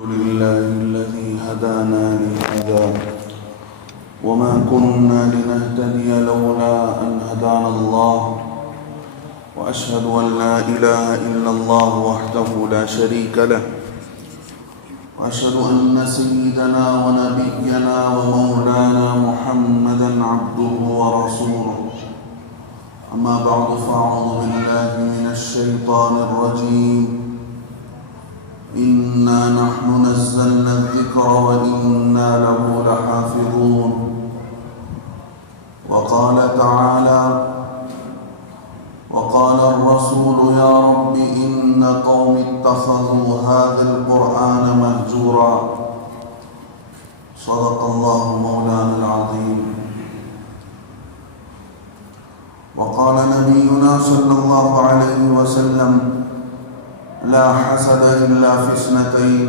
الحمد لله الذي هدانا لهذا وما كنا لنهتدي لولا أن هدانا الله وأشهد أن لا إله إلا الله وحده لا شريك له وأشهد أن سيدنا ونبينا ومولانا محمدا عبده ورسوله أما بعد فأعوذ بالله من الشيطان الرجيم إنا نحن نزلنا الذكر وإنا له لحافظون وقال تعالى وقال الرسول يا رب إن قوم اتخذوا هذا القرآن مهجورا صدق الله مولانا العظيم وقال نبينا صلى الله عليه وسلم لا حسد إلا في اثنتين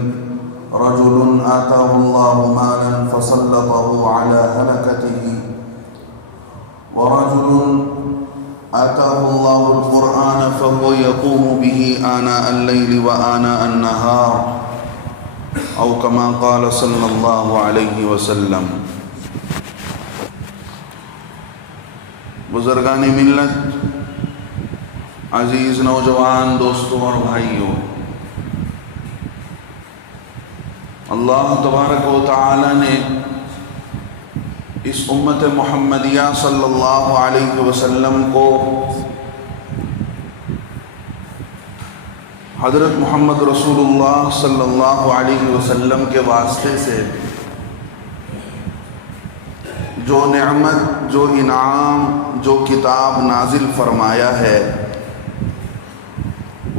رجل آتاه الله مالا فسلطه على هلكته ورجل آتاه الله القرآن فهو يقوم به آناء الليل وآناء النهار أو كما قال صلى الله عليه وسلم. بزرگان ملت، عزیز نوجوان دوستوں اور بھائیوں، اللہ تبارک و تعالی نے اس امت محمدیہ صلی اللہ علیہ وسلم کو حضرت محمد رسول اللہ صلی اللہ علیہ وسلم کے واسطے سے جو نعمت، جو انعام، جو کتاب نازل فرمایا ہے،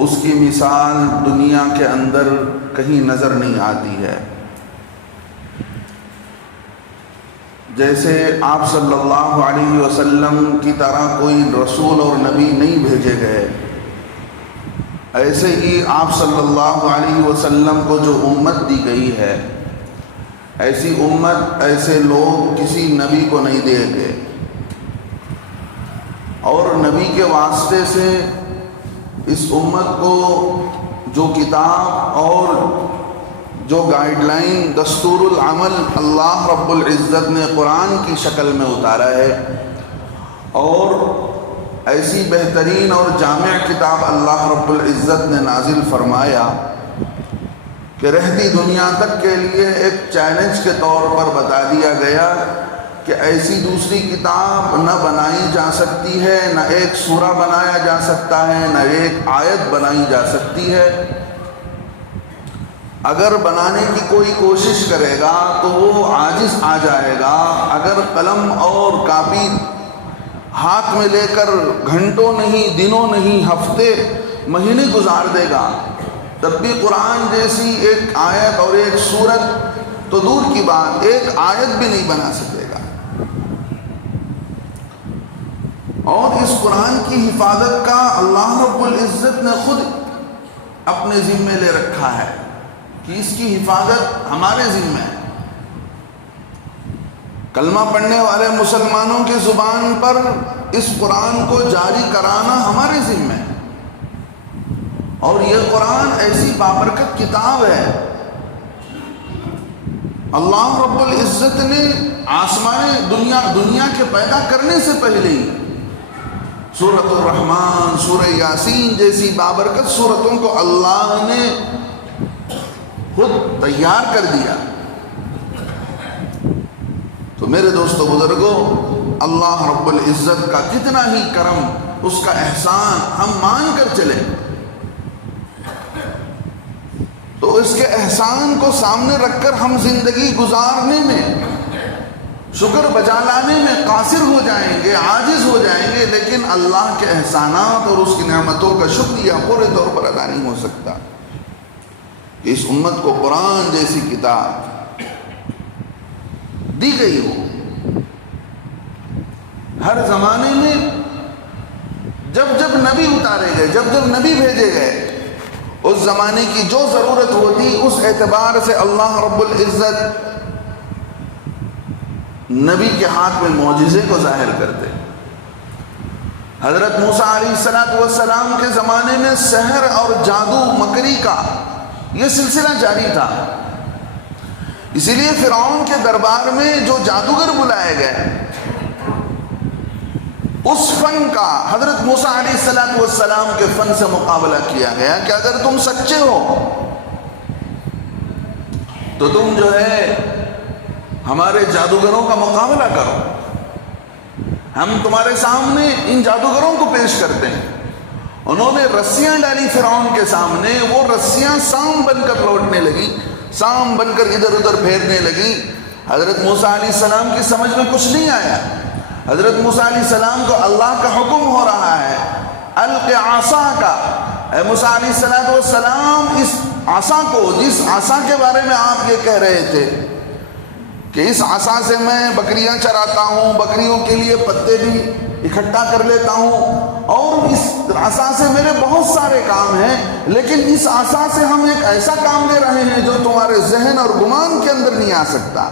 اس کی مثال دنیا کے اندر کہیں نظر نہیں آتی ہے. جیسے آپ صلی اللہ علیہ وسلم کی طرح کوئی رسول اور نبی نہیں بھیجے گئے، ایسے ہی آپ صلی اللہ علیہ وسلم کو جو امت دی گئی ہے، ایسی امت، ایسے لوگ کسی نبی کو نہیں دے گئے. اور نبی کے واسطے سے اس امت کو جو کتاب اور جو گائیڈ لائن، دستور العمل اللہ رب العزت نے قرآن کی شکل میں اتارا ہے، اور ایسی بہترین اور جامع کتاب اللہ رب العزت نے نازل فرمایا کہ رہتی دنیا تک کے لیے ایک چیلنج کے طور پر بتا دیا گیا کہ ایسی دوسری کتاب نہ بنائی جا سکتی ہے، نہ ایک سورہ بنایا جا سکتا ہے، نہ ایک آیت بنائی جا سکتی ہے. اگر بنانے کی کوئی کوشش کرے گا تو وہ عاجز آ جائے گا. اگر قلم اور کاپی ہاتھ میں لے کر گھنٹوں نہیں، دنوں نہیں، ہفتے، مہینے گزار دے گا، تب بھی قرآن جیسی ایک آیت اور ایک سورت تو دور کی بات، ایک آیت بھی نہیں بنا سکے گا. اور اس قرآن کی حفاظت کا اللہ رب العزت نے خود اپنے ذمے لے رکھا ہے کہ اس کی حفاظت ہمارے ذمے ہے. کلمہ پڑھنے والے مسلمانوں کی زبان پر اس قرآن کو جاری کرانا ہمارے ذمے ہے. اور یہ قرآن ایسی بابرکت کتاب ہے، اللہ رب العزت نے آسمان دنیا کے پیدا کرنے سے پہلے ہی سورۃ الرحمن، سورہ یاسین جیسی بابرکت سورتوں کو اللہ نے خود تیار کر دیا. تو میرے دوستو بزرگوں، اللہ رب العزت کا کتنا ہی کرم، اس کا احسان ہم مان کر چلیں تو اس کے احسان کو سامنے رکھ کر ہم زندگی گزارنے میں، شکر بجا لانے میں قاصر ہو جائیں گے، عاجز ہو جائیں گے، لیکن اللہ کے احسانات اور اس کی نعمتوں کا شکریہ پورے طور پر ادا نہیں ہو سکتا. کہ اس امت کو قرآن جیسی کتاب دی گئی ہو. ہر زمانے میں جب جب نبی اتارے گئے، جب جب نبی بھیجے گئے، اس زمانے کی جو ضرورت ہوتی اس اعتبار سے اللہ رب العزت نبی کے ہاتھ میں معجزے کو ظاہر کرتے. حضرت موسیٰ علیہ السلام کے زمانے میں سحر اور جادو مکری کا یہ سلسلہ جاری تھا. اسی لیے فرعون کے دربار میں جو جادوگر بلائے گئے، اس فن کا حضرت موسیٰ علیہ السلام کے فن سے مقابلہ کیا گیا کہ اگر تم سچے ہو تو تم جو ہے ہمارے جادوگروں کا مقابلہ کرو، ہم تمہارے سامنے ان جادوگروں کو پیش کرتے ہیں۔ انہوں نے رسیاں ڈالی فرعون کے سامنے، وہ رسیاں سام بن کر لوٹنے لگی، سام بن کر ادھر ادھر پھیرنے لگی۔ حضرت موسیٰ علیہ السلام کی سمجھ میں کچھ نہیں آیا۔ حضرت موسیٰ علیہ السلام کو اللہ کا حکم ہو رہا ہے الق عصا کا، اے موسیٰ علیہ السلام اس عصا کو، جس عصا کے بارے میں آپ یہ کہہ رہے تھے کہ اس عصا سے میں بکریاں چراتا ہوں، بکریوں کے لیے پتے بھی اکٹھا کر لیتا ہوں، اور اس عصا سے میرے بہت سارے کام ہیں، لیکن اس عصا سے ہم ایک ایسا کام لے رہے ہیں جو تمہارے ذہن اور گمان کے اندر نہیں آ سکتا۔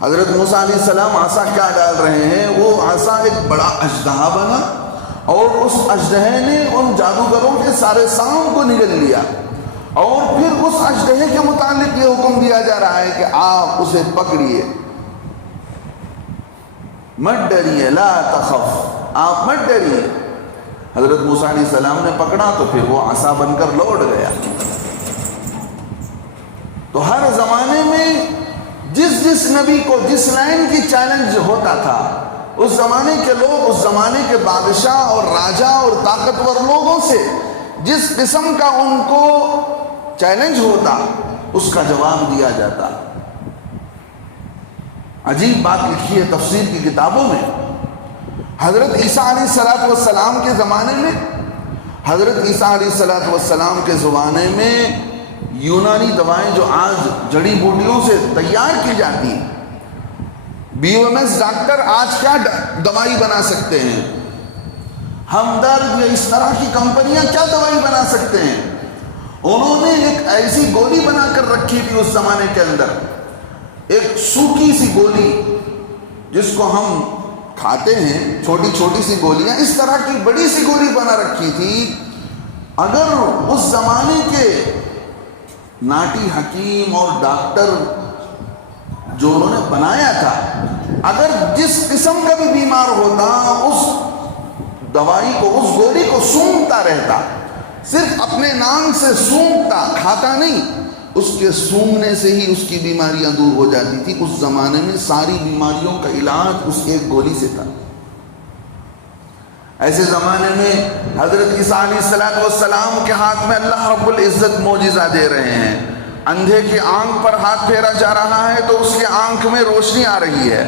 حضرت موسیٰ علیہ السلام عصا کیا ڈال رہے ہیں؟ وہ عصا ایک بڑا اژدہا بنا، اور اس اژدہے نے ان جادوگروں کے سارے سام کو نگل لیا، اور پھر اس اژدہے کے متعلق یہ حکم دیا جا رہا ہے کہ آپ اسے پکڑیے، مت ڈریے، لا تخف، آپ مت ڈریے۔ حضرت موسیٰ علیہ السلام نے پکڑا تو پھر وہ عصا بن کر لوٹ گیا۔ تو ہر زمانے میں جس نبی کو جس لائن کی چیلنج ہوتا تھا، اس زمانے کے لوگ، اس زمانے کے بادشاہ اور راجہ اور طاقتور لوگوں سے جس قسم کا ان کو چیلنج ہوتا، اس کا جواب دیا جاتا۔ عجیب بات لکھی ہے تفسیر کی کتابوں میں، حضرت عیسیٰ علیہ السلام کے زمانے میں، حضرت عیسیٰ علیہ السلام کے زمانے میں یونانی دوائیں جو آج جڑی بوٹیوں سے تیار کی جاتی ہیں، BOMS ڈاکٹر آج کیا دوائی بنا سکتے ہیں، ہمدرد یا اس طرح کی کمپنیاں کیا دوائی بنا سکتے ہیں؟ انہوں نے ایک ایسی گولی بنا کر رکھی تھی اس زمانے کے اندر، ایک سوکھی سی گولی جس کو ہم کھاتے ہیں، چھوٹی چھوٹی سی گولیاں، اس طرح کی بڑی سی گولی بنا رکھی تھی۔ اگر اس زمانے کے ناٹی حکیم اور ڈاکٹر جو انہوں نے بنایا تھا، اگر جس قسم کا بھی بیمار ہوتا، اس دوائی کو، اس گولی کو سونگھتا رہتا، صرف اپنے نام سے سونگھتا، کھاتا نہیں، اس کے سونگھنے سے ہی اس کی بیماریاں دور ہو جاتی تھی۔ اس زمانے میں ساری بیماریوں کا علاج اس ایک گولی سے تھا۔ ایسے زمانے میں حضرت عیسیٰ علیہ السلام کے ہاتھ میں اللہ رب العزت معجزہ دے رہے ہیں۔ اندھے کی آنکھ پر ہاتھ پھیرا جا رہا ہے تو اس کی آنکھ میں روشنی آ رہی ہے۔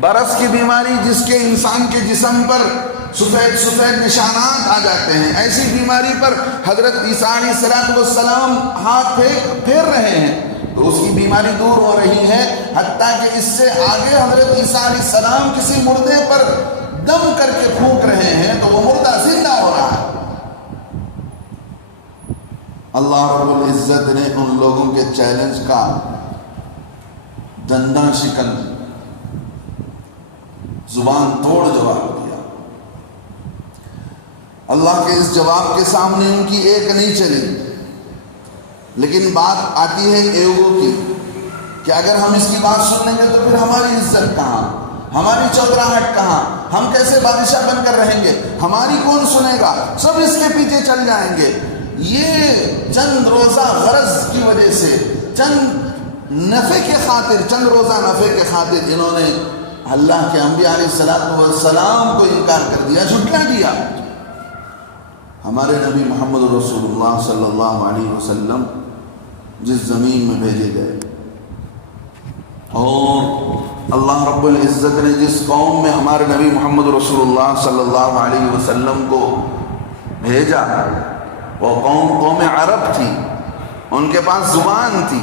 برس کی بیماری جس کے انسان کے جسم پر سفید سفید نشانات آ جاتے ہیں، ایسی بیماری پر حضرت عیسیٰ علیہ السلام ہاتھ پھیر رہے ہیں تو اس کی بیماری دور ہو رہی ہے۔ حتیٰ کہ اس سے آگے حضرت عیسیٰ علیہ السلام کسی مردے پر دم کر کے پھونک رہے ہیں تو وہ مردہ زندہ ہو رہا ہے۔ اللہ رب العزت نے ان لوگوں کے چیلنج کا دنداں شکن، زبان توڑ جواب دیا۔ اللہ کے اس جواب کے سامنے ان کی ایک نہیں چلی، لیکن بات آتی ہے ایگو کی کہ اگر ہم اس کی بات سن لیں گے تو پھر ہماری عزت کہاں، ہماری چودراہٹ کہاں، ہم کیسے بادشاہ بن کر رہیں گے، ہماری کون سنے گا، سب اس کے پیچھے چل جائیں گے۔ یہ چند روزہ غرض کی وجہ سے، چند نفع کے خاطر، چند روزہ نفع کے خاطر انہوں نے اللہ کے انبیاء علیہ السلام کو انکار کر دیا، جھٹلا دیا۔ ہمارے نبی محمد رسول اللہ صلی اللہ علیہ وسلم جس زمین میں بھیجے گئے اور اللہ رب العزت نے جس قوم میں ہمارے نبی محمد رسول اللہ صلی اللہ علیہ وسلم کو بھیجا، وہ قوم عرب تھی۔ ان کے پاس زبان تھی،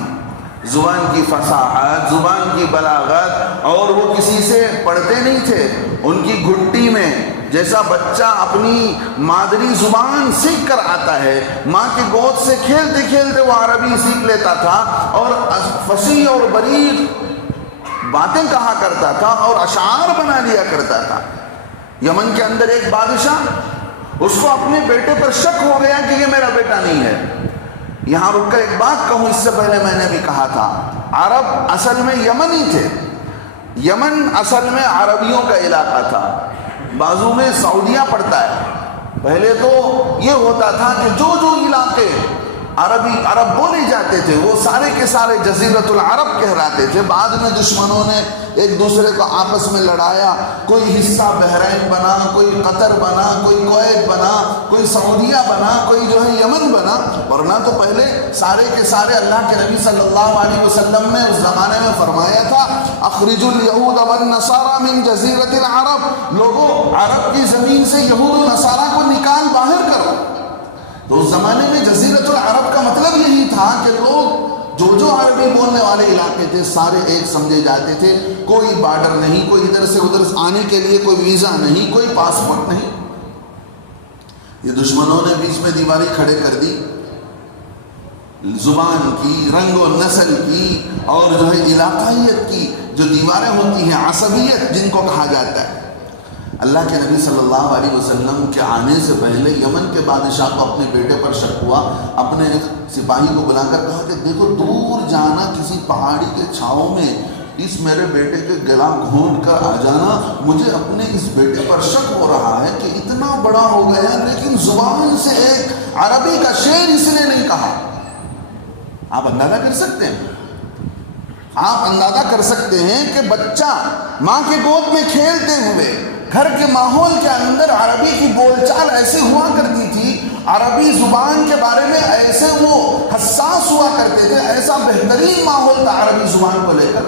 زبان کی فصاحت، زبان کی بلاغت، اور وہ کسی سے پڑھتے نہیں تھے۔ ان کی گھٹی میں جیسا بچہ اپنی مادری زبان سیکھ کر آتا ہے، ماں کی گود سے کھیلتے کھیلتے وہ عربی سیکھ لیتا تھا اور فصیح اور بلیغ باتیں کہا کرتا تھا اور اشعار بنا لیا کرتا تھا۔ یمن کے اندر ایک بادشاہ، اس کو اپنے بیٹے پر شک ہو گیا کہ یہ میرا بیٹا نہیں ہے، یہاں رک کر ایک بات کہوں، اس سے پہلے میں نے بھی کہا تھا، عرب اصل میں یمنی تھے، یمن اصل میں عربیوں کا علاقہ تھا، بازو میں سعودیہ پڑتا ہے۔ پہلے تو یہ ہوتا تھا کہ جو علاقے عرب بولے جاتے تھے وہ سارے کے سارے جزیرۃ العرب کہلاتے تھے۔ بعد میں دشمنوں نے ایک دوسرے کو آپس میں لڑایا، کوئی حصہ بحرین بنا، کوئی قطر بنا، کوئی کویت بنا، کوئی سعودیہ بنا، کوئی جو ہے یمن بنا، ورنہ تو پہلے سارے کے سارے اللہ کے نبی صلی اللہ علیہ وسلم نے اس زمانے میں فرمایا تھا، اخرج الیہود والنصارى من جزیرۃ العرب، لوگوں عرب کی زمین سے یہود و نصارہ کو نکال باہر کرو۔ تو اس زمانے میں جزیرۃ العرب کا مطلب یہی تھا کہ لوگ جو عربی بولنے والے علاقے تھے سارے ایک سمجھے جاتے تھے، کوئی بارڈر نہیں، کوئی ادھر سے ادھر آنے کے لیے کوئی ویزا نہیں، کوئی پاسپورٹ نہیں۔ یہ دشمنوں نے بیچ میں دیواری کھڑے کر دی، زبان کی، رنگ و نسل کی اور جو ہے علاقائیت کی جو دیواریں ہوتی ہیں، عصبیت جن کو کہا جاتا ہے۔ اللہ کے نبی صلی اللہ علیہ وسلم کے آنے سے پہلے یمن کے بادشاہ کو اپنے بیٹے پر شک ہوا، اپنے ایک سپاہی کو بلا کر کہا کہ دیکھو دور جانا کسی پہاڑی کے چھاؤں میں اس میرے بیٹے کے گلا گھونٹ کر آ جانا، مجھے اپنے اس بیٹے پر شک ہو رہا ہے کہ اتنا بڑا ہو گیا لیکن زبان سے ایک عربی کا شعر اس نے نہیں کہا۔ آپ اندازہ کر سکتے ہیں، آپ اندازہ کر سکتے ہیں کہ بچہ ماں کے گود میں کھیلتے ہوئے گھر کے ماحول کے اندر عربی کی بول چال ایسے ہوا کرتی تھی، عربی زبان کے بارے میں ایسے وہ حساس ہوا کرتے تھے، ایسا بہترین ماحول تھا عربی زبان کو لے کر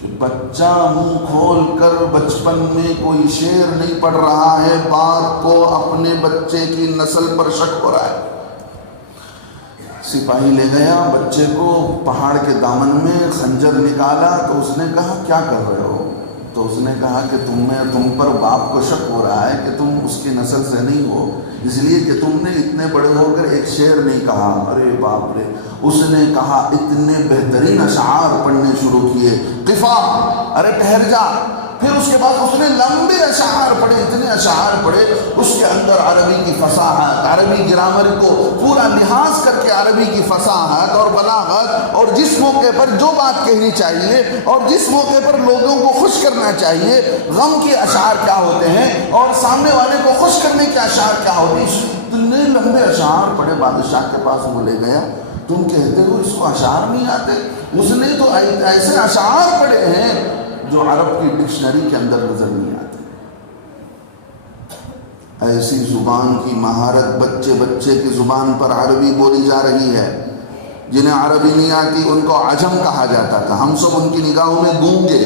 کہ بچہ منہ کھول کر بچپن میں کوئی شعر نہیں پڑھ رہا ہے، باپ کو اپنے بچے کی نسل پر شک ہو رہا ہے۔ سپاہی لے گیا بچے کو، پہاڑ کے دامن میں خنجر نکالا تو اس نے کہا کیا کر رہے ہو؟ تو اس نے کہا کہ تم پر باپ کو شک ہو رہا ہے کہ تم اس کی نسل سے نہیں ہو، اس لیے کہ تم نے اتنے بڑے ہو کر ایک شعر نہیں کہا۔ ارے باپ رے! اس نے کہا، اتنے بہترین اشعار پڑھنے شروع کیے، قفا، ارے ٹھہر جا۔ پھر اس کے بعد اس نے لمبے اشعار پڑھے، اتنے اشعار پڑھے اس کے اندر عربی کی فصاحت، عربی گرامر کو پورا لحاظ کر کے عربی کی فصاحت اور بلاغت، اور جس موقع پر جو بات کہنی چاہیے اور جس موقع پر لوگوں کو خوش کرنا چاہیے، غم کے اشعار کیا ہوتے ہیں اور سامنے والے کو خوش کرنے کے اشعار کیا ہوتے ہیں، اتنے لمبے اشعار پڑھے۔ بادشاہ کے پاس وہ لے گیا، تم کہتے ہو اس کو اشعار نہیں آتے؟ اس نے تو ایسے اشعار پڑھے ہیں جو عرب کی ڈکشنری کے اندر نظر نہیں آتے۔ ایسی زبان کی مہارت، بچے بچے کی زبان پر عربی بولی جا رہی ہے۔ جنہیں عربی نہیں آتی ان کو عجم کہا جاتا تھا، ہم سب ان کی نگاہوں میں گونگے،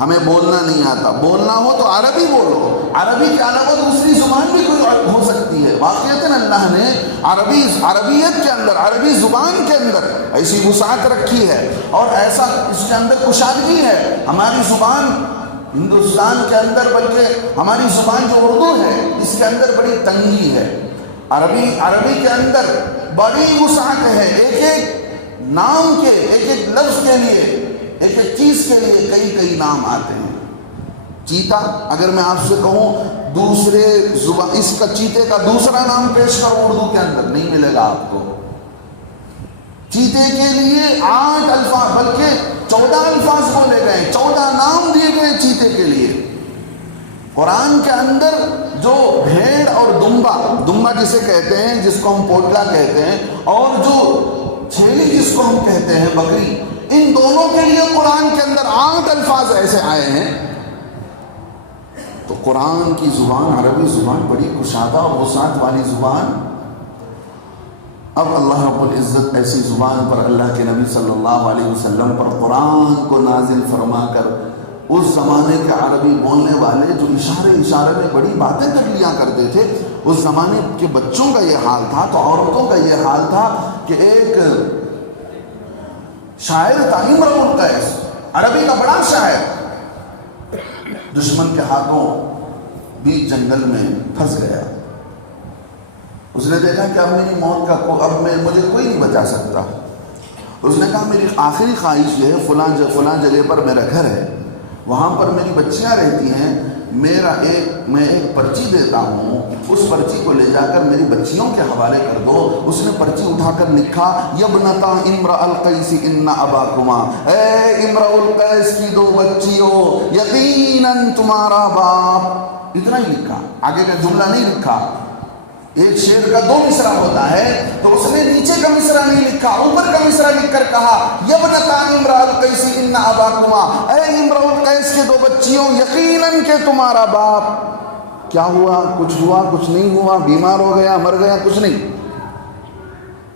ہمیں بولنا نہیں آتا، بولنا ہو تو عربی بولو، عربی کے علاوہ دوسری زبان بھی کوئی ہو سکتی ہے۔ واقعتاً اللہ نے عربیت کے اندر، عربی زبان کے اندر ایسی وسعت رکھی ہے اور ایسا اس کے اندر کشادگی ہے۔ ہماری زبان ہندوستان کے اندر، بلکہ ہماری زبان جو اردو ہے اس کے اندر بڑی تنگی ہے۔ عربی کے اندر بڑی وسعت ہے، ایک ایک نام کے، ایک ایک لفظ کے لیے، ایک ایک چیز کے لیے کئی نام آتے ہیں۔ چیتا، اگر میں آپ سے کہوں دوسرے زبان اس کا چیتے کا دوسرا نام پیش کرو اردو کے اندر، نہیں ملے گا آپ کو۔ چیتے کے لیے 8 الفاظ بلکہ 14 الفاظ بولے گئے، 14 نام دیے گئے چیتے کے لیے۔ قرآن کے اندر جو بھیڑ اور دمبا جسے کہتے ہیں، جس کو ہم پوٹلا کہتے ہیں، اور جو چھیلی جس کو ہم کہتے ہیں بکری، ان دونوں کے لیے قرآن کے اندر 8 الفاظ ایسے آئے ہیں۔ تو قرآن کی زبان، عربی زبان بڑی کشادہ اور وسعت والی زبان۔ اب اللہ رب العزت ایسی زبان پر اللہ کے نبی صلی اللہ علیہ وسلم پر قرآن کو نازل فرما کر اس زمانے کے عربی بولنے والے جو اشارے میں بڑی باتیں کر لیا کرتے تھے، اس زمانے کے بچوں کا یہ حال تھا، تو عورتوں کا یہ حال تھا کہ ایک شاعر تھا امرؤ القیس، عربی کا بڑا شاعر، دشمن کے ہاتھوں بیچ جنگل میں پھنس گیا۔ اس نے دیکھا کہ اب میری موت کا مجھے کوئی نہیں بچا سکتا۔ اس نے کہا میری آخری خواہش یہ ہے، فلاں جگہ پر میرا گھر ہے، وہاں پر میری بچیاں رہتی ہیں، میں ایک پرچی دیتا ہوں، اس پرچی کو لے جا کر میری بچیوں کے حوالے کر دو۔ اس نے پرچی اٹھا کر لکھا، یبنتا امرأ القیس ان اباکما، اے امرأ القیس کی دو بچیوں، یقیناً تمہارا باپ۔ اتنا ہی لکھا، آگے کا جملہ نہیں لکھا۔ ایک شعر کا دو مصرع ہوتا ہے تو اس نے نیچے کا مصرع نہیں لکھا، اوپر کا مصرع لکھ کر کہا، یبنتا امرأ القیس ان اباکما، اے امرأ القیس کے دو بچیوں، یقیناً کہ تمہارا باپ۔ کیا ہوا؟ کچھ ہوا؟ کچھ نہیں ہوا؟ بیمار ہو گیا؟ مر گیا؟ کچھ نہیں۔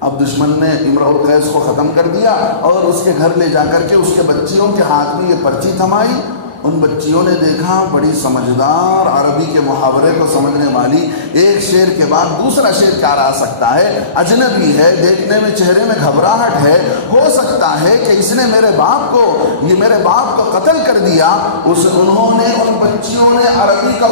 اب دشمن نے امرأ القیس کو ختم کر دیا اور اس کے گھر لے جا کر کے اس کے بچیوں کے ہاتھ میں یہ پرچی تھمائی۔ ان بچیوں نے دیکھا، بڑی سمجھدار، عربی کے محاورے کو سمجھنے والی، ایک شعر کے بعد دوسرا شعر کیا رہ سکتا ہے، اجنبی ہے، دیکھنے میں چہرے میں گھبراہٹ ہے، ہو سکتا ہے کہ اس نے میرے باپ کو قتل کر دیا۔ انہوں نے، ان بچیوں نے عربی کا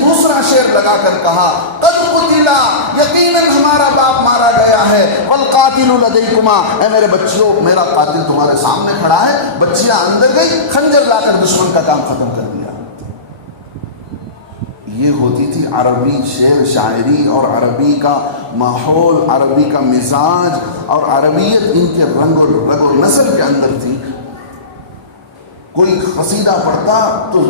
دوسرا شعر لگا کر کہا، قد قتلا، یقیناً ہمارا باپ مارا گیا ہے، والقاتل لدیکما، اے میرے بچیوں، میرا قاتل تمہارے سامنے کھڑا ہے۔ بچیاں اندر گئی، خنجر لا کر دشمن کا کام ختم کر دیا۔ یہ ہوتی تھی عربی شعر شاعری، اور عربی کا ماحول، عربی کا مزاج، اور عربیت ان کے رگ و نسل کے اندر تھی۔ کوئی قصیدہ پڑھتا تو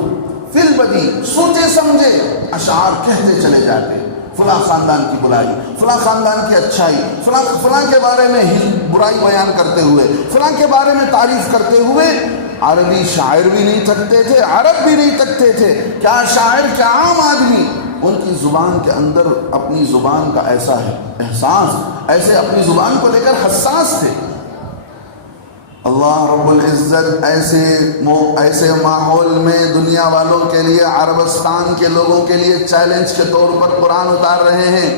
فی البدی سوچے سمجھے اشعار کہتے چلے جاتے، فلاں خاندان کی بلائی، فلاں خاندان کی اچھائی، فلاں کے بارے میں برائی بیان کرتے ہوئے، فلاں کے بارے میں تعریف کرتے ہوئے۔ عربی شاعر بھی نہیں تھکتے تھے، عرب بھی نہیں تھکتے تھے، کیا شاعر، کیا عام آدمی، ان کی زبان کے اندر اپنی زبان کا ایسا احساس، ایسے اپنی زبان کو لے کر حساس تھے۔ اللہ رب العزت ایسے ماحول میں دنیا والوں کے لیے، عربستان کے لوگوں کے لیے چیلنج کے طور پر قرآن اتار رہے ہیں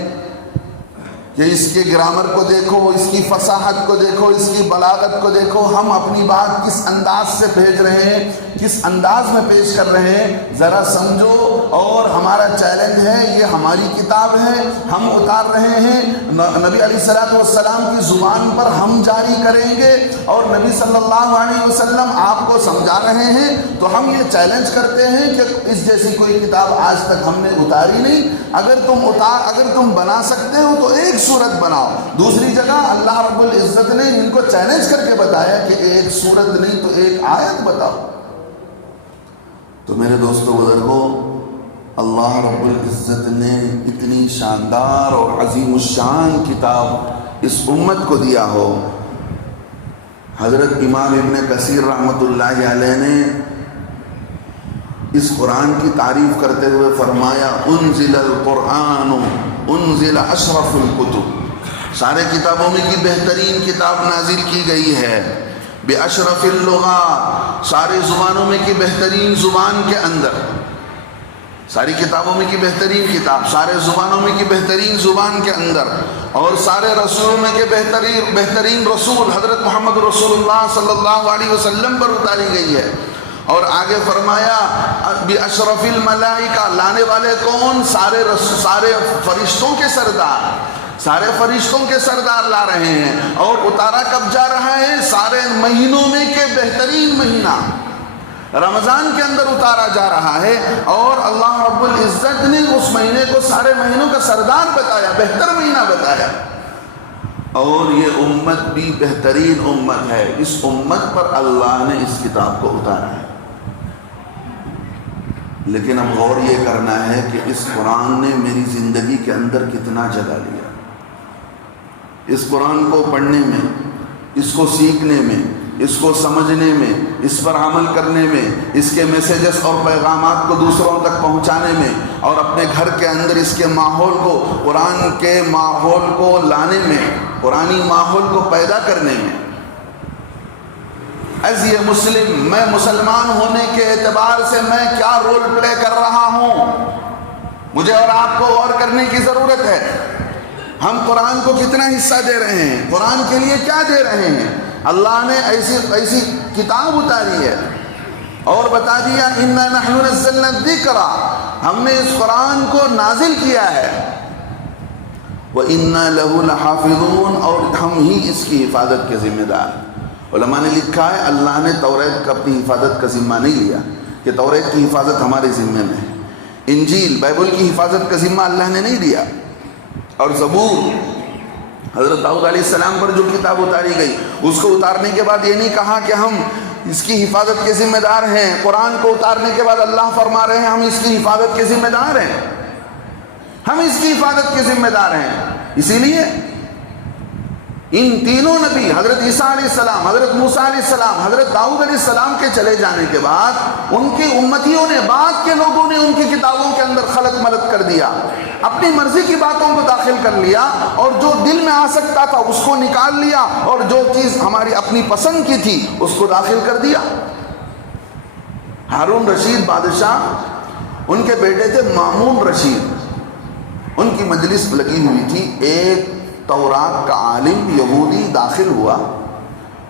کہ اس کے گرامر کو دیکھو، اس کی فصاحت کو دیکھو، اس کی بلاغت کو دیکھو، ہم اپنی بات کس انداز سے بھیج رہے ہیں، کس انداز میں پیش کر رہے ہیں، ذرا سمجھو۔ اور ہمارا چیلنج ہے، یہ ہماری کتاب ہے، ہم اتار رہے ہیں، نبی علیہ الصلوۃ والسلام کی زبان پر ہم جاری کریں گے، اور نبی صلی اللہ علیہ وسلم آپ کو سمجھا رہے ہیں، تو ہم یہ چیلنج کرتے ہیں کہ اس جیسی کوئی کتاب آج تک ہم نے اتاری نہیں۔ اگر تم بنا سکتے ہو تو ایک سورت بناؤ۔ دوسری جگہ اللہ رب العزت نے ان کو چیلنج کر کے بتایا کہ ایک سورت نہیں تو ایک آیت بتاؤ۔ تو میرے دوستو بزرگوں، اللہ رب العزت نے اتنی شاندار اور عظیم الشان کتاب اس امت کو دیا ہو۔ حضرت امام ابن کثیر رحمۃ اللہ علیہ نے اس قرآن کی تعریف کرتے ہوئے فرمایا، انزل القرآن انزل اشرف الکتب، سارے کتابوں میں کی بہترین کتاب نازل کی گئی ہے، باشرف اللغات، ساری زبانوں میں کی بہترین زبان کے اندر، ساری کتابوں میں کی بہترین کتاب، سارے زبانوں میں کی بہترین زبان کے اندر، اور سارے رسولوں میں کے بہترین رسول حضرت محمد رسول اللہ صلی اللہ علیہ وسلم پر اتاری گئی ہے۔ اور آگے فرمایا باشرف الملائکہ، لانے والے کون؟ سارے فرشتوں کے سردار، سارے فرشتوں کے سردار لا رہے ہیں، اور اتارا کب جا رہا ہے؟ سارے مہینوں میں کے بہترین مہینہ رمضان کے اندر اتارا جا رہا ہے، اور اللہ رب العزت نے اس مہینے کو سارے مہینوں کا سردار بتایا، بہتر مہینہ بتایا۔ اور یہ امت بھی بہترین امت ہے، اس امت پر اللہ نے اس کتاب کو اتارا ہے۔ لیکن اب غور یہ کرنا ہے کہ اس قرآن نے میری زندگی کے اندر کتنا جگہ لیا۔ اس قرآن کو پڑھنے میں، اس کو سیکھنے میں، اس کو سمجھنے میں، اس پر عمل کرنے میں، اس کے میسیجز اور پیغامات کو دوسروں تک پہنچانے میں، اور اپنے گھر کے اندر اس کے ماحول کو، قرآن کے ماحول کو لانے میں، قرآنی ماحول کو پیدا کرنے میں۔ ایز یہ مسلم، میں مسلمان ہونے کے اعتبار سے میں کیا رول پلے کر رہا ہوں، مجھے اور آپ کو غور کرنے کی ضرورت ہے۔ ہم قرآن کو کتنا حصہ دے رہے ہیں، قرآن کے لیے کیا دے رہے ہیں؟ اللہ نے ایسی کتاب اتاری ہے اور بتا دیا اِنَّا نَحْنُ نَزَّلْنَا الذِّكْرَ، ہم نے اس قرآن کو نازل کیا ہے، وَإِنَّا لَهُ لَحَافِظُونَ، اور ہم ہی اس کی حفاظت کے ذمہ دار۔ علماء نے لکھا ہے اللہ نے توریت کا اپنی حفاظت کا ذمہ نہیں لیا کہ توریت کی حفاظت ہمارے ذمے میں ہے، انجیل بائبل کی حفاظت کا ذمہ اللہ نے نہیں دیا، اور زبور حضرت داؤد علیہ السلام پر جو کتاب اتاری گئی اس کو اتارنے کے بعد یہ نہیں کہا کہ ہم اس کی حفاظت کے ذمہ دار ہیں۔ قرآن کو اتارنے کے بعد اللہ فرما رہے ہیں ہم اس کی حفاظت کے ذمہ دار ہیں، ہم اس کی حفاظت کے ذمہ دار ہیں۔ اسی لیے ان تینوں نبی حضرت عیسیٰ علیہ السلام، حضرت موسیٰ علیہ السلام، حضرت داؤد علیہ السلام کے چلے جانے کے بعد ان کی امتیوں نے، بعد کے لوگوں نے ان کی کتابوں کے اندر خلط ملط کر دیا، اپنی مرضی کی باتوں کو داخل کر لیا، اور جو دل میں آ سکتا تھا اس کو نکال لیا، اور جو چیز ہماری اپنی پسند کی تھی اس کو داخل کر دیا۔ ہارون رشید بادشاہ، ان کے بیٹے تھے مامون رشید، ان کی مجلس لگی ہوئی تھی، ایک تورات کا عالم یہودی داخل ہوا،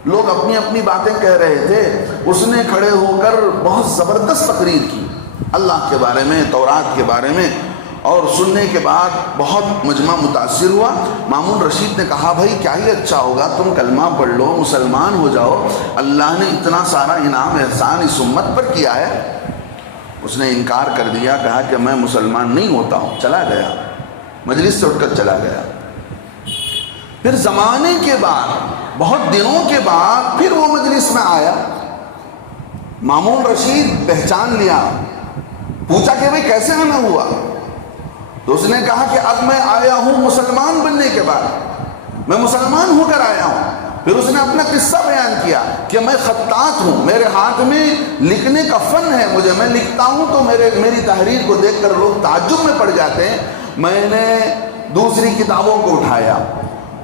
لوگ اپنی اپنی باتیں کہہ رہے تھے، اس نے کھڑے ہو کر بہت زبردست تقریر کی اللہ کے بارے میں، تورات کے بارے میں، اور سننے کے بعد بہت مجمع متاثر ہوا۔ مامون رشید نے کہا بھائی کیا ہی اچھا ہوگا، تم کلمہ پڑھ لو، مسلمان ہو جاؤ، اللہ نے اتنا سارا انعام احسان اس امت پر کیا ہے۔ اس نے انکار کر دیا، کہا کہ میں مسلمان نہیں ہوتا ہوں، چلا گیا، مجلس سے اٹھ کر چلا گیا۔ پھر زمانے کے بعد، بہت دنوں کے بعد پھر وہ مجلس میں آیا، مامون رشید پہچان لیا، پوچھا کہ بھئی کیسے آنا ہوا؟ تو اس نے کہا کہ اب میں آیا ہوں مسلمان بننے کے بعد، میں مسلمان ہو کر آیا ہوں۔ پھر اس نے اپنا قصہ بیان کیا کہ میں خطاط ہوں، میرے ہاتھ میں لکھنے کا فن ہے، میں لکھتا ہوں تو میری تحریر کو دیکھ کر لوگ تعجب میں پڑ جاتے ہیں۔ میں نے دوسری کتابوں کو اٹھایا،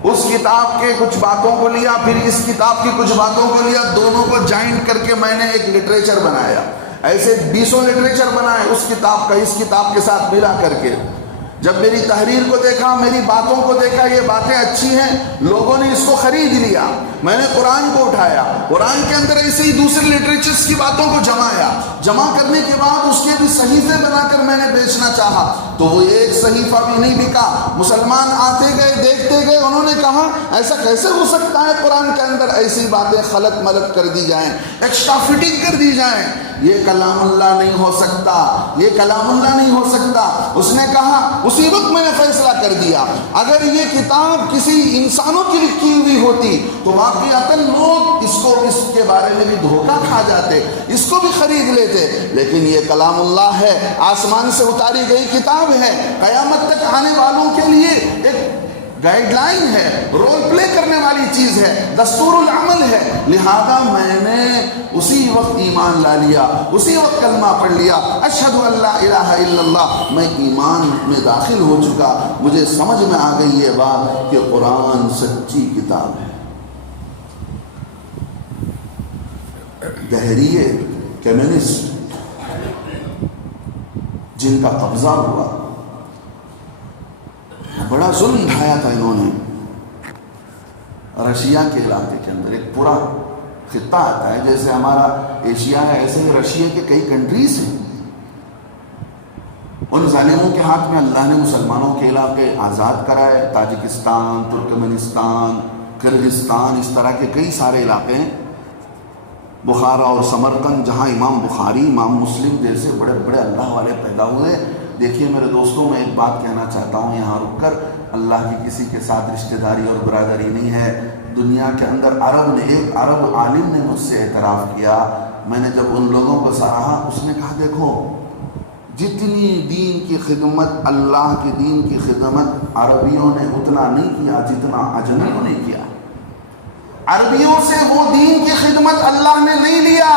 اس کتاب کے کچھ باتوں کو لیا، پھر اس کتاب کی کچھ باتوں کو لیا، دونوں کو جوائنٹ کر کے میں نے ایک لٹریچر بنایا۔ ایسے 20 لٹریچر بنائے اس کتاب کا اس کتاب کے ساتھ ملا کر کے۔ جب میری تحریر کو دیکھا، میری باتوں کو دیکھا، یہ باتیں اچھی ہیں، لوگوں نے اس کو خرید لیا۔ میں نے قرآن کو اٹھایا، قرآن کے اندر ایسے ہی دوسرے لٹریچرز کی باتوں کو جمع کرنے کے بعد اس کے بھی صحیفے بنا کر میں نے بیچنا چاہا، تو وہ ایک صحیفہ بھی نہیں بکا۔ مسلمان آتے گئے، دیکھتے گئے، انہوں نے کہا ایسا کیسے ہو سکتا ہے قرآن کے اندر ایسی باتیں خلط ملط کر دی جائیں، ایکسٹرا فٹنگ کر دی جائیں، یہ کلام اللہ نہیں ہو سکتا، یہ کلام اللہ نہیں ہو سکتا۔ اس نے کہا، اسی وقت میں نے فیصلہ کر دیا، اگر یہ کتاب کسی انسانوں کی لکھی ہوئی ہوتی تو واقعتاً لوگ اس کے بارے میں بھی دھوکہ کھا جاتے، اس کو بھی خرید لیتے، لیکن یہ کلام اللہ ہے، آسمان سے اتاری گئی کتاب ہے، قیامت تک آنے والوں کے لیے ایک گائیڈ لائن ہے، رول پلے کرنے والی چیز ہے، دستور العمل ہے۔ لہذا میں نے اسی وقت ایمان لا لیا، اسی وقت کلمہ پڑھ لیا، اشہد ان لا الہ الا اللہ، میں ایمان میں داخل ہو چکا۔ مجھے سمجھ میں آ گئی یہ بات کہ قرآن سچی کتاب ہے۔ دہریے کمیونسٹ جن کا قبضہ ہوا، بڑا ظلم ڈھایا تھا انہوں نے۔ رشیا کے علاقے کے اندر ایک پورا خطہ آتا ہے، جیسے ہمارا ایشیا ہے ایسے ہی رشیا کے کئی کنٹریز ہیں۔ ان ظالموں کے ہاتھ میں اللہ نے مسلمانوں کے علاقے آزاد کرائے، تاجکستان، ترکمنستان، کرغزستان، اس طرح کے کئی سارے علاقے ہیں، بخارا اور سمرقند، جہاں امام بخاری، امام مسلم جیسے بڑے بڑے اللہ والے پیدا ہوئے۔ دیکھیے میرے دوستوں، میں ایک بات کہنا چاہتا ہوں یہاں رک کر، اللہ کی کسی کے ساتھ رشتہ داری اور برادری نہیں ہے۔ دنیا کے اندر ایک عرب عالم نے مجھ سے اعتراف کیا، میں نے جب ان لوگوں کو سراہا، اس نے کہا دیکھو جتنی دین کی خدمت، اللہ کے دین کی خدمت عربیوں نے اتنا نہیں کیا جتنا عجمیوں نے کیا۔ عربیوں سے وہ دین کی خدمت اللہ نے نہیں لیا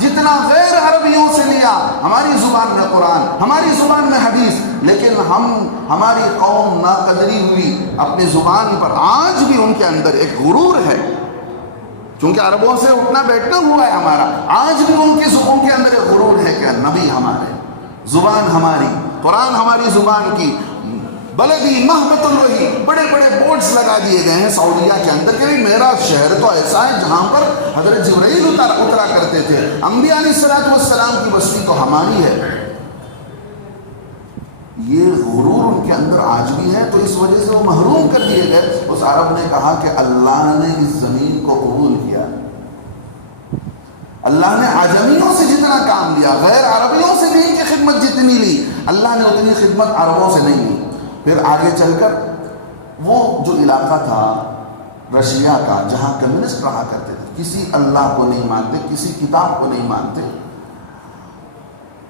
جتنا غیر عربیوں سے لیا۔ ہماری زبان میں قرآن، ہماری زبان میں حدیث، لیکن ہماری قوم ناقدری ہوئی اپنی زبان پر۔ آج بھی ان کے اندر ایک غرور ہے، چونکہ عربوں سے اٹھنا بیٹھنا ہوا ہے ہمارا، آج بھی ان کی زبان کے اندر ایک غرور ہے کہ نبی ہمارے، زبان ہماری، قرآن ہماری زبان کی۔ بلدی محبت الرحی، بڑے بڑے بورڈز لگا دیے گئے ہیں سعودیہ کے اندر کہ میرا شہر تو ایسا ہے جہاں پر حضرت جبرائیل اترا کرتے تھے، انبیاء علیہ السلام کی بستی تو ہماری ہے۔ یہ غرور ان کے اندر آج بھی ہے، تو اس وجہ سے وہ محروم کر دیے گئے۔ اس عرب نے کہا کہ اللہ نے اس زمین کو قبول کیا، اللہ نے عجمیوں سے جتنا کام لیا، غیر عربیوں سے دین کی خدمت خدمت جتنی لی اللہ نے اتنی خدمت عربوں سے نہیں لی. پھر آگے چل کر وہ جو علاقہ تھا رشیا کا جہاں کمیونسٹ رہا کرتے تھے، کسی اللہ کو نہیں مانتے، کسی کتاب کو نہیں مانتے،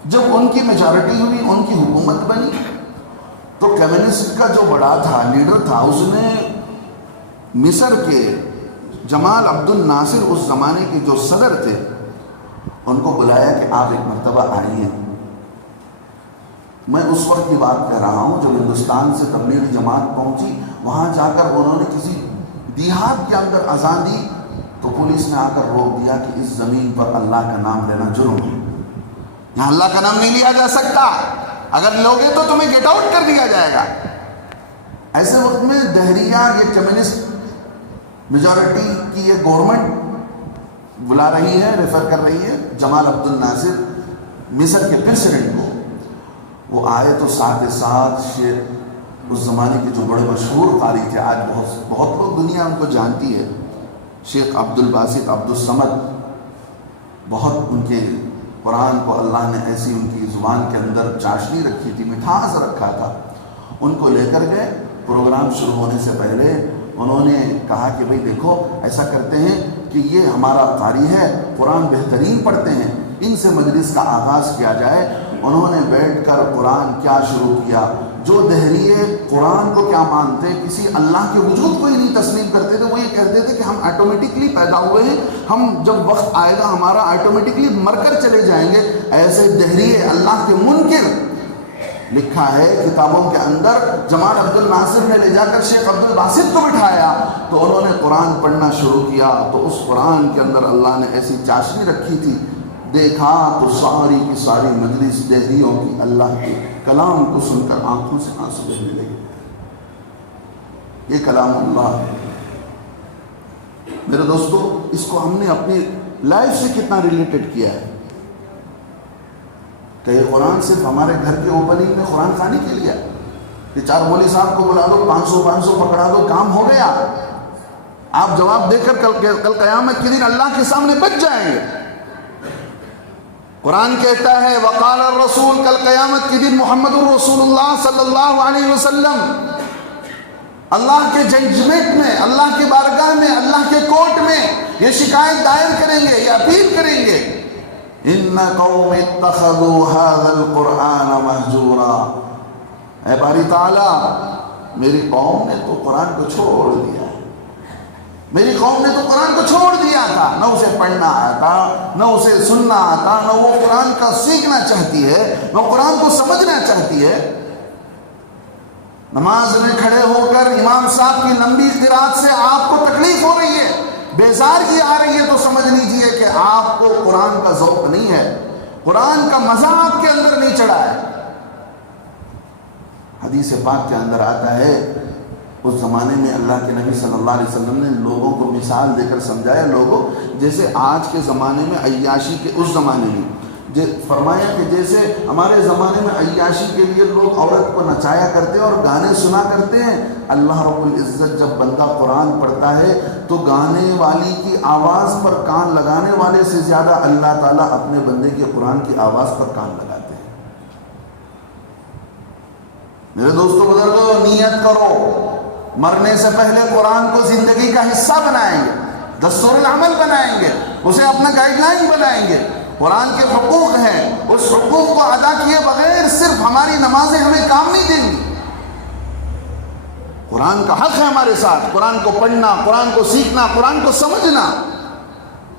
جب ان کی میجارٹی ہوئی، ان کی حکومت بنی، تو کمیونسٹ کا جو بڑا تھا، لیڈر تھا، اس نے مصر کے جمال عبد الناصر اس زمانے کے جو صدر تھے ان کو بلایا کہ آپ ایک مرتبہ آئیے. میں اس وقت کی بات کر رہا ہوں جب ہندوستان سے تبلیغی جماعت پہنچی. وہاں جا کر انہوں نے کسی دیہات کے اندر اذان دی تو پولیس نے آ کر روک دیا کہ اس زمین پر اللہ کا نام لینا جرم ہے، یہاں اللہ کا نام نہیں لیا جا سکتا، اگر لوگے تو تمہیں گیٹ آؤٹ کر دیا جائے گا. ایسے وقت میں دہریہ یہ کمیونسٹ میجورٹی کی یہ گورنمنٹ بلا رہی ہے، ریفر کر رہی ہے جمال عبد الناصر مصر کے پریزیڈنٹ کو. وہ آئے تو ساتھ ساتھ اس زمانے کے جو بڑے مشہور قاری تھے، آج بہت لوگ دنیا ان کو جانتی ہے، شیخ عبد الباسط عبد الصمد، بہت ان کے قرآن کو اللہ نے ایسی ان کی زبان کے اندر چاشنی رکھی تھی، مٹھاس رکھا تھا. ان کو لے کر گئے. پروگرام شروع ہونے سے پہلے انہوں نے کہا کہ بھئی دیکھو ایسا کرتے ہیں کہ یہ ہمارا قاری ہے، قرآن بہترین پڑھتے ہیں، ان سے مجلس کا آغاز کیا جائے. انہوں نے بیٹھ کر قرآن کیا شروع کیا. جو دہریے قرآن کو کیا مانتے، کسی اللہ کے وجود کو ہی نہیں تسلیم کرتے تھے، وہ یہ کہتے تھے کہ ہم آٹومیٹکلی پیدا ہوئے ہیں، ہم جب وقت آئے گا ہمارا آٹومیٹکلی مر کر چلے جائیں گے. ایسے دہریے اللہ کے منکر. لکھا ہے کتابوں کے اندر جمال عبد الناصر نے لے جا کر شیخ عبد الباسط کو بٹھایا تو انہوں نے قرآن پڑھنا شروع کیا تو اس قرآن کے اندر اللہ نے ایسی چاشنی رکھی تھی، دیکھا تو ساری کی ساری مجلس دہریوں کی اللہ کے کلام کو سن کر آنکھوں سے آنسو بہنے لگے. یہ کلام اللہ ہے. میرے دوستو، اس کو ہم نے اپنی لائف سے کتنا ریلیٹڈ کیا ہے کہ یہ قرآن صرف ہمارے گھر کے اوپننگ میں قرآن خوانی کے لیے کہ 4 مولوی صاحب کو بلا دو، 500 پکڑا دو، کام ہو گیا. آپ جواب دے کر کل قیامت کے دن اللہ کے سامنے بچ جائیں گے. قرآن کہتا ہے وقال الرسول، کل قیامت کے دن محمد الرسول اللہ صلی اللہ علیہ وسلم اللہ کے ججمنٹ میں، اللہ کے بارگاہ میں، اللہ کے کورٹ میں یہ شکایت دائر کریں گے، یہ اپیل کریں گے، ان قوم اتخذوا هذا القرآن مہجورا. اے باری تعالیٰ، میری قوم نے تو قرآن کو چھوڑ دیا ہے، میری قوم نے تو قرآن کو چھوڑ دیا تھا، نہ اسے پڑھنا آتا، نہ اسے سننا آتا، نہ وہ قرآن کا سیکھنا چاہتی ہے، نہ قرآن کو سمجھنا چاہتی ہے. نماز میں کھڑے ہو کر امام صاحب کی لمبی قرات سے آپ کو تکلیف ہو رہی ہے، بیزارگی آ رہی ہے، تو سمجھ لیجئے کہ آپ کو قرآن کا ذوق نہیں ہے، قرآن کا مزہ آپ کے اندر نہیں چڑھا ہے. حدیث پاک کے اندر آتا ہے اس زمانے میں اللہ کے نبی صلی اللہ علیہ وسلم نے لوگوں کو مثال دے کر سمجھایا. لوگوں جیسے آج کے زمانے میں عیاشی کے، اس زمانے میں فرمایا کہ جیسے ہمارے زمانے میں عیاشی کے لیے لوگ عورت کو نچایا کرتے ہیں اور گانے سنا کرتے ہیں، اللہ رب العزت جب بندہ قرآن پڑھتا ہے تو گانے والی کی آواز پر کان لگانے والے سے زیادہ اللہ تعالیٰ اپنے بندے کے قرآن کی آواز پر کان لگاتے ہیں. میرے دوستو بزرگوں، نیت کرو، مرنے سے پہلے قرآن کو زندگی کا حصہ بنائیں گے، دستور العمل بنائیں گے، اسے اپنا گائیڈ لائن بنائیں گے. قرآن کے حقوق ہیں، اس حقوق کو ادا کیے بغیر صرف ہماری نمازیں ہمیں کام نہیں دیں گی. قرآن کا حق ہے ہمارے ساتھ، قرآن کو پڑھنا، قرآن کو سیکھنا، قرآن کو سمجھنا.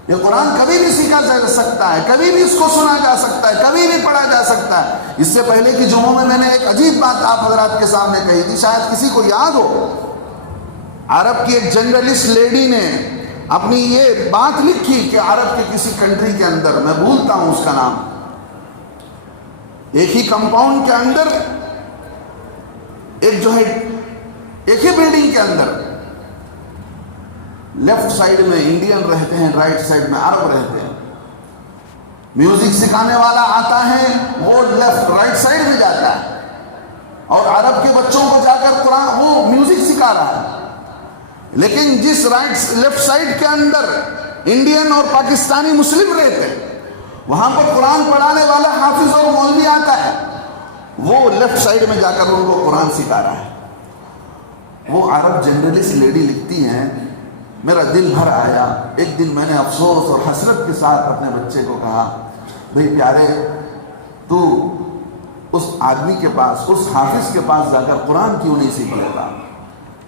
یہ قرآن کبھی بھی سیکھا جا سکتا ہے، کبھی بھی اس کو سنا جا سکتا ہے، کبھی بھی پڑھا جا سکتا ہے. اس سے پہلے کی جمعوں میں نے ایک عجیب بات آپ حضرات کے سامنے کہی تھی، شاید کسی کو یاد ہو. عرب کی ایک جرنلسٹ لیڈی نے اپنی یہ بات لکھی کہ عرب کے کسی کنٹری کے اندر، میں بھولتا ہوں اس کا نام، ایک ہی کمپاؤنڈ کے اندر، ایک جو ہے ایک ہی بلڈنگ کے اندر، لیفٹ سائیڈ میں انڈین رہتے ہیں، رائٹ سائیڈ میں عرب رہتے ہیں. میوزک سکھانے والا آتا ہے، وہ لیفٹ رائٹ سائیڈ میں جاتا ہے اور عرب کے بچوں کو جا کر قرآن وہ میوزک سکھا رہا ہے. لیکن جس لیفٹ سائیڈ کے اندر انڈین اور پاکستانی مسلم رہتے ہیں، وہاں پر قرآن پڑھانے والا حافظ اور مولوی آتا ہے، وہ لیفٹ سائڈ میں جا کر ان کو قرآن سکھا رہا ہے۔ وہ عرب جنرلسٹ لیڈی لکھتی ہیں، میرا دل بھر آیا۔ ایک دن میں نے افسوس اور حسرت کے ساتھ اپنے بچے کو کہا، بھئی پیارے، تو اس آدمی کے پاس، اس حافظ کے پاس جا کر قرآن کیوں نہیں سیکھ لیتا؟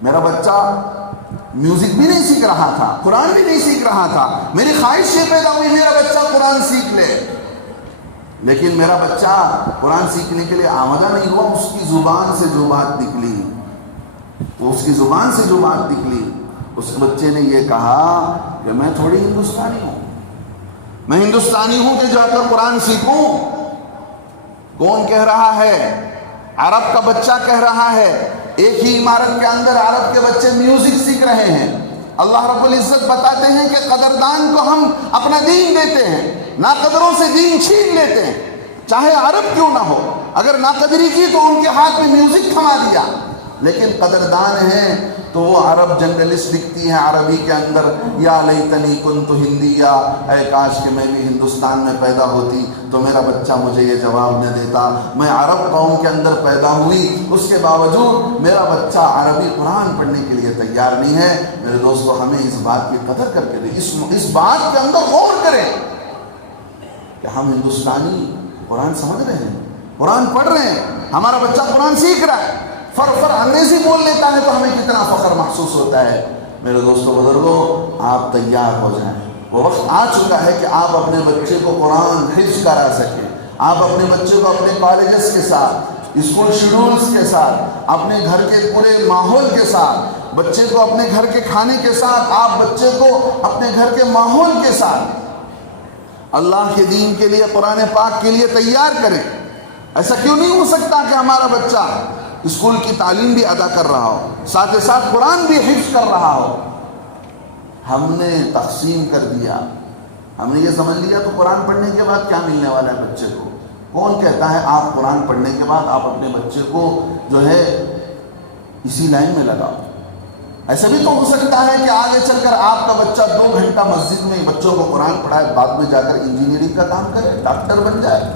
میرا بچہ میوزک بھی نہیں سیکھ رہا تھا، قرآن بھی نہیں سیکھ رہا تھا، میری خواہش یہ پیدا ہوئی میرا بچہ قرآن سیکھ لے، لیکن میرا بچہ قرآن سیکھنے کے لیے آمادہ نہیں ہوا۔ اس کی زبان سے جو بات نکلی، اس کی زبان سے جو بات نکلی، اس بچے نے یہ کہا کہ میں تھوڑی ہندوستانی ہوں، میں ہندوستانی ہوں کہ جا کر قرآن سیکھوں۔ کون کہہ رہا ہے؟ عرب کا بچہ کہہ رہا ہے۔ ایک ہی عمارت کے اندر عرب کے بچے میوزک سیکھ رہے ہیں۔ اللہ رب العزت بتاتے ہیں کہ قدردان کو ہم اپنا دین دیتے ہیں، ناقدروں سے دین چھین لیتے ہیں، چاہے عرب کیوں نہ ہو۔ اگر ناقدری کی تو ان کے ہاتھ میں میوزک تھما دیا، لیکن قدردان ہیں تو وہ عرب جنرلسٹ لکھتی ہیں عربی کے اندر، یا لیتنی کنت ہندیہ، اے کاش کہ میں بھی ہندوستان میں پیدا ہوتی تو میرا بچہ مجھے یہ جواب نہ دیتا۔ میں عرب قوم کے اندر پیدا ہوئی، اس کے باوجود میرا بچہ عربی قرآن پڑھنے کے لیے تیار نہیں ہے۔ میرے دوستو، ہمیں اس بات کی قدر کر کے اس بات کے اندر غور کریں کہ ہم ہندوستانی قرآن سمجھ رہے ہیں، قرآن پڑھ رہے ہیں، ہمارا بچہ قرآن سیکھ رہا ہے، فر انگریزی بول لیتا ہے تو ہمیں کتنا فخر محسوس ہوتا ہے۔ میرے دوستو بزرگوں، آپ تیار ہو جائیں، وہ وقت آ چکا ہے کہ آپ اپنے بچے کو قرآن حفظ کرا سکیں۔ آپ اپنے بچے کو اپنے کالجز کے ساتھ، اسکول شیڈولز کے ساتھ، اپنے گھر کے پورے ماحول کے ساتھ، بچے کو اپنے گھر کے کھانے کے ساتھ، آپ بچے کو اپنے گھر کے ماحول کے ساتھ اللہ کے دین کے لیے، قرآن پاک کے لیے تیار کریں۔ ایسا کیوں نہیں ہو سکتا کہ ہمارا بچہ اسکول کی تعلیم بھی ادا کر رہا ہو، ساتھ ساتھ قرآن بھی حفظ کر رہا ہو؟ ہم نے تقسیم کر دیا، ہم نے یہ سمجھ لیا تو قرآن پڑھنے کے بعد کیا ملنے والا ہے بچے کو؟ کون کہتا ہے آپ قرآن پڑھنے کے بعد آپ اپنے بچے کو جو ہے اسی لائن میں لگاؤ؟ ایسا بھی تو ہو سکتا ہے کہ آگے چل کر آپ کا بچہ 2 گھنٹہ مسجد میں بچوں کو قرآن پڑھائے، بعد میں جا کر انجینئرنگ کا کام کرے، ڈاکٹر بن جائے۔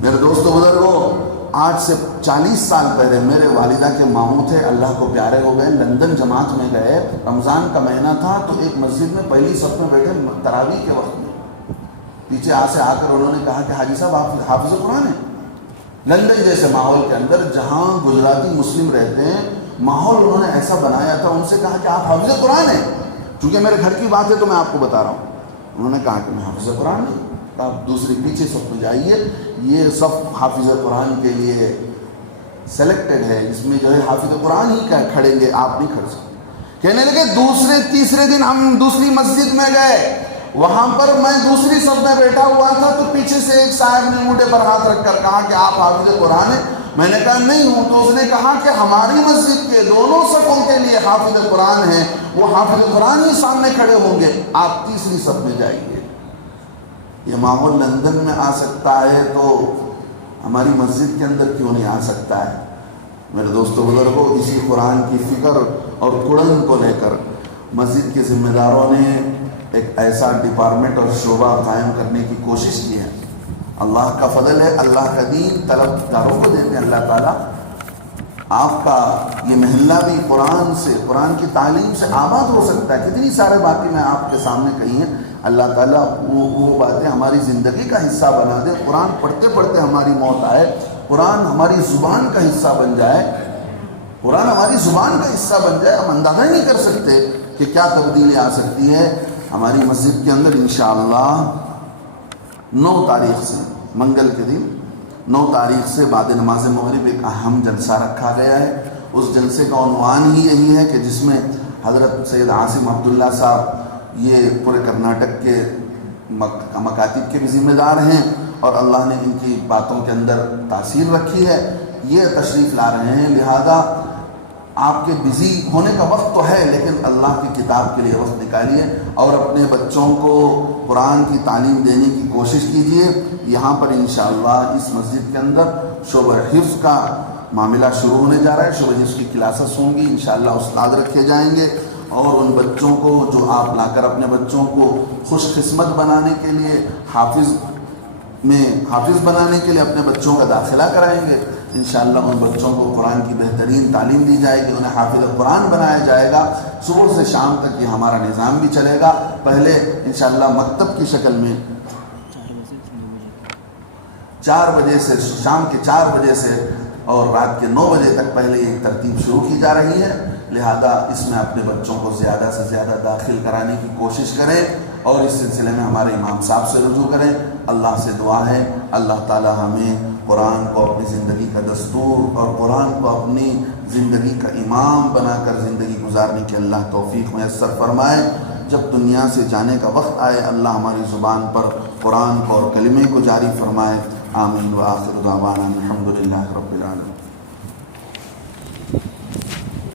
میرے دوستو بزرگوں، آج سے 40 سال پہلے میرے والدہ کے ماموں تھے، اللہ کو پیارے ہو گئے، لندن جماعت میں گئے، رمضان کا مہینہ تھا تو ایک مسجد میں پہلی صف میں بیٹھے تراویح کے وقت میں، پیچھے سے آ کر انہوں نے کہا کہ حاجی صاحب آپ حافظ قرآن ہیں؟ لندن جیسے ماحول کے اندر جہاں گجراتی مسلم رہتے ہیں، ماحول انہوں نے ایسا بنایا تھا، ان سے کہا کہ آپ حافظ قرآن ہیں؟ چونکہ میرے گھر کی بات ہے تو میں آپ کو بتا رہا ہوں۔ انہوں نے کہا کہ میں حافظ قرآن نہیں۔ آپ دوسری پیچھے صف میں جائیے، یہ صف حافظ قرآن کے لیے سلیکٹڈ ہے، اس میں جو ہے حافظ قرآن ہی کھڑیں گے، آپ نہیں کھڑ سکتے۔ کہنے لگے دوسرے تیسرے دن ہم دوسری مسجد میں گئے، وہاں پر میں دوسری صف میں بیٹھا ہوا تھا تو پیچھے سے ایک صاحب نے موڈے پر ہاتھ رکھ کر کہا کہ آپ حافظ قرآن ہیں؟ میں نے کہا نہیں ہوں۔ تو اس نے کہا کہ ہماری مسجد کے دونوں صفوں کے لیے حافظ قرآن ہیں، وہ حافظ قرآن ہی سامنے کھڑے ہوں گے، آپ تیسری صف میں جائیے۔ یہ ماحول لندن میں آ سکتا ہے تو ہماری مسجد کے اندر کیوں نہیں آ سکتا ہے؟ میرے دوستو بزرگوں، اسی قرآن کی فکر اور کڑن کو لے کر مسجد کے ذمہ داروں نے ایک ایسا ڈپارٹمنٹ اور شعبہ قائم کرنے کی کوشش کی ہے۔ اللہ کا فضل ہے، اللہ کا دین طلبگاروں کو دیتے ہیں اللہ تعالیٰ۔ آپ کا یہ محلہ بھی قرآن سے، قرآن کی تعلیم سے آباد ہو سکتا ہے۔ کتنی سارے باتیں میں آپ کے سامنے کہی ہیں، اللہ تعالیٰ وہ باتیں ہماری زندگی کا حصہ بنا دے، قرآن پڑھتے پڑھتے ہماری موت آئے، قرآن ہماری زبان کا حصہ بن جائے، قرآن ہماری زبان کا حصہ بن جائے۔ ہم اندازہ ہی نہیں کر سکتے کہ کیا تبدیلی آ سکتی ہے ہماری مسجد کے اندر۔ انشاءاللہ 9 تاریخ سے، منگل کے دن 9 تاریخ سے بعد نماز مغرب ایک اہم جلسہ رکھا گیا ہے۔ اس جلسے کا عنوان ہی یہی ہے کہ جس میں حضرت سید عاصم عبداللہ صاحب یہ پورے کرناٹک کے مکاتب کے بھی ذمہ دار ہیں اور اللہ نے ان کی باتوں کے اندر تاثیر رکھی ہے، یہ تشریف لا رہے ہیں۔ لہذا آپ کے بزی ہونے کا وقت تو ہے، لیکن اللہ کی کتاب کے لیے وقت نکالیے اور اپنے بچوں کو قرآن کی تعلیم دینے کی کوشش کیجیے۔ یہاں پر انشاءاللہ اس مسجد کے اندر شعبہ حفظ کا معاملہ شروع ہونے جا رہا ہے، شعبہ حفظ کی کلاسز ہوں گی، انشاءاللہ استاد رکھے جائیں گے اور ان بچوں کو جو آپ لا کر اپنے بچوں کو خوش قسمت بنانے کے لیے حافظ بنانے کے لیے اپنے بچوں کا داخلہ کرائیں گے، انشاءاللہ ان بچوں کو قرآن کی بہترین تعلیم دی جائے گی، انہیں حافظ قرآن بنایا جائے گا۔ صبح سے شام تک یہ ہمارا نظام بھی چلے گا، پہلے انشاءاللہ مکتب کی شکل میں 4 بجے سے شام کے 4 بجے سے اور رات کے 9 بجے تک پہلے ایک ترتیب شروع کی جا رہی ہے، لہذا اس میں اپنے بچوں کو زیادہ سے زیادہ داخل کرانے کی کوشش کریں اور اس سلسلے میں ہمارے امام صاحب سے رجوع کریں۔ اللہ سے دعا ہے اللہ تعالی ہمیں قرآن کو اپنی زندگی کا دستور اور قرآن کو اپنی زندگی کا امام بنا کر زندگی گزارنے کی اللہ توفیق میسر فرمائے۔ جب دنیا سے جانے کا وقت آئے اللہ ہماری زبان پر قرآن کو اور کلمے کو جاری فرمائے۔ آمین وآخر دعوانا الحمدللہ رب العالمین۔